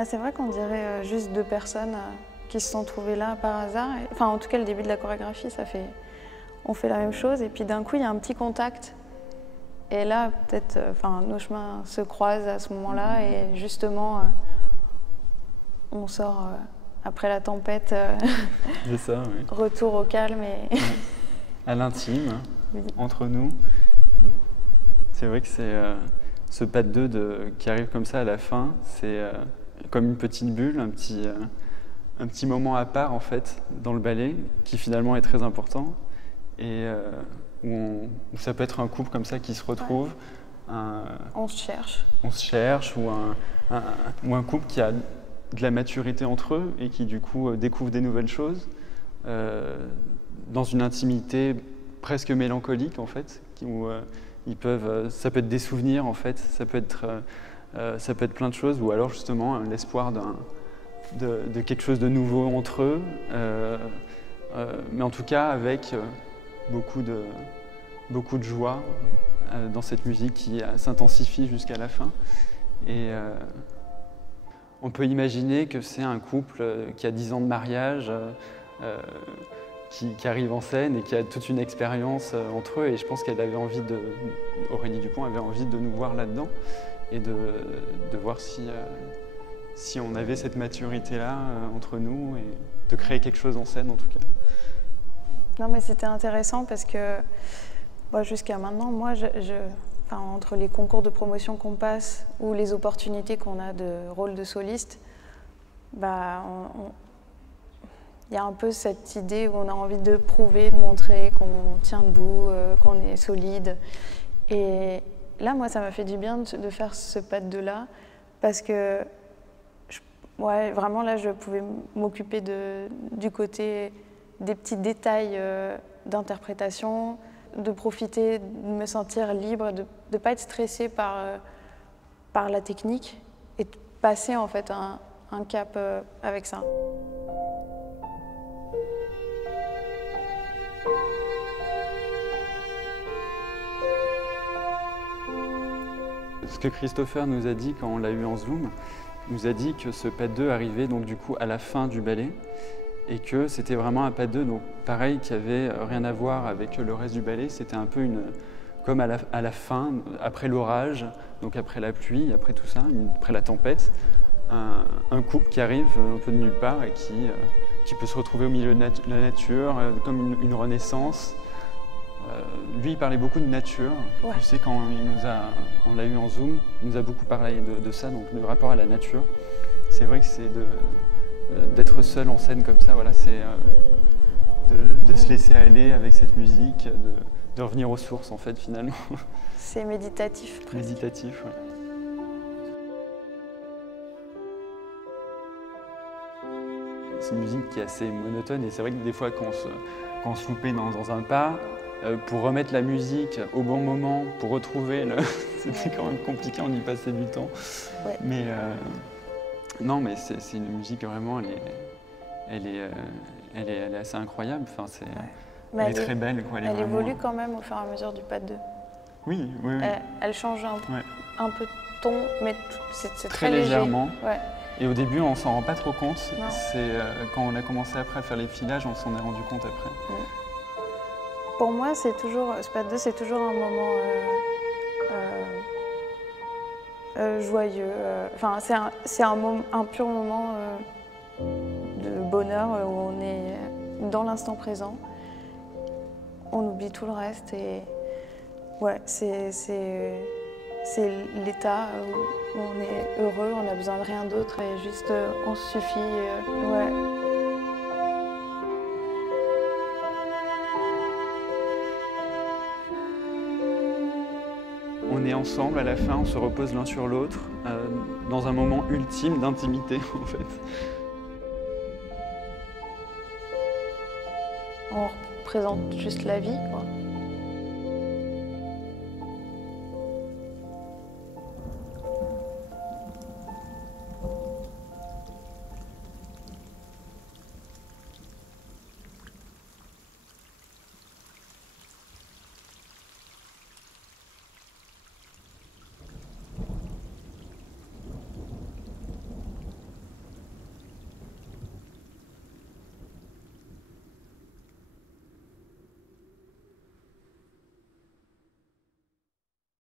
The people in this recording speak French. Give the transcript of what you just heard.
Ah, c'est vrai qu'on dirait juste deux personnes qui se sont trouvées là par hasard. Enfin, en tout cas, le début de la chorégraphie, on fait la même chose. Et puis d'un coup, il y a un petit contact. Et là, peut-être, nos chemins se croisent à ce moment-là. Et justement, on sort après la tempête. C'est ça, oui. Retour au calme et à l'intime, oui. Entre nous. C'est vrai que c'est ce pas de deux qui arrive comme ça à la fin, c'est comme une petite bulle, un petit moment à part en fait dans le ballet qui finalement est très important et où ça peut être un couple comme ça qui se retrouve. Ouais. On se cherche. On se cherche ou un couple qui a de la maturité entre eux et qui du coup découvre des nouvelles choses dans une intimité presque mélancolique en fait, où ça peut être des souvenirs en fait, ça peut être plein de choses, ou alors justement l'espoir de quelque chose de nouveau entre eux, mais en tout cas avec beaucoup de joie dans cette musique qui s'intensifie jusqu'à la fin. Et on peut imaginer que c'est un couple qui a 10 ans de mariage, qui arrive en scène et qui a toute une expérience entre eux, et je pense qu'elle avait envie Aurélie Dupont avait envie de nous voir là-dedans et de voir si on avait cette maturité-là entre nous et de créer quelque chose en scène en tout cas. Non mais c'était intéressant parce que jusqu'à maintenant, moi, entre les concours de promotion qu'on passe ou les opportunités qu'on a de rôle de soliste, il y a un peu cette idée où on a envie de prouver, de montrer qu'on tient debout, qu'on est solide. Et là, moi, ça m'a fait du bien de faire ce pas de deux-là, parce que, vraiment, là, je pouvais m'occuper du côté des petits détails d'interprétation, de profiter, de me sentir libre, de ne pas être stressée par la technique et de passer, en fait, un cap avec ça. Ce que Christopher nous a dit quand on l'a eu en Zoom, nous a dit que ce pas de deux arrivait donc du coup à la fin du ballet et que c'était vraiment un pas de deux, donc pareil, qui avait rien à voir avec le reste du ballet. C'était un peu comme à la fin, après l'orage, donc après la pluie, après tout ça, après la tempête, un couple qui arrive un peu de nulle part et qui peut se retrouver au milieu de la nature, comme une renaissance. Lui, il parlait beaucoup de nature. Ouais. Tu sais, quand on l'a eu en Zoom, il nous a beaucoup parlé de ça, donc le rapport à la nature. C'est vrai que c'est d'être seul en scène comme ça, voilà, c'est de se laisser aller avec cette musique, de revenir aux sources en fait finalement. C'est méditatif. Presque. Méditatif, oui. C'est une musique qui est assez monotone et c'est vrai que des fois quand on se loupait dans un pas, pour remettre la musique au bon moment, pour retrouver c'était quand même compliqué, on y passait du temps. Ouais. Mais non, mais c'est une musique vraiment, elle est assez incroyable. Enfin, elle est très belle, quoi. Elle évolue quand même au fur et à mesure du pas de deux. Oui. Elle change un peu de ton, mais c'est très légèrement. Ouais. Et au début, on s'en rend pas trop compte. C'est quand on a commencé après à faire les filages, on s'en est rendu compte après. Pour moi, ce pas de deux, c'est toujours un moment joyeux. C'est un pur moment de bonheur où on est dans l'instant présent. On oublie tout le reste et c'est l'état où on est heureux, on n'a besoin de rien d'autre et juste on se suffit. On est ensemble à la fin, on se repose l'un sur l'autre, dans un moment ultime d'intimité en fait. On représente juste la vie, quoi.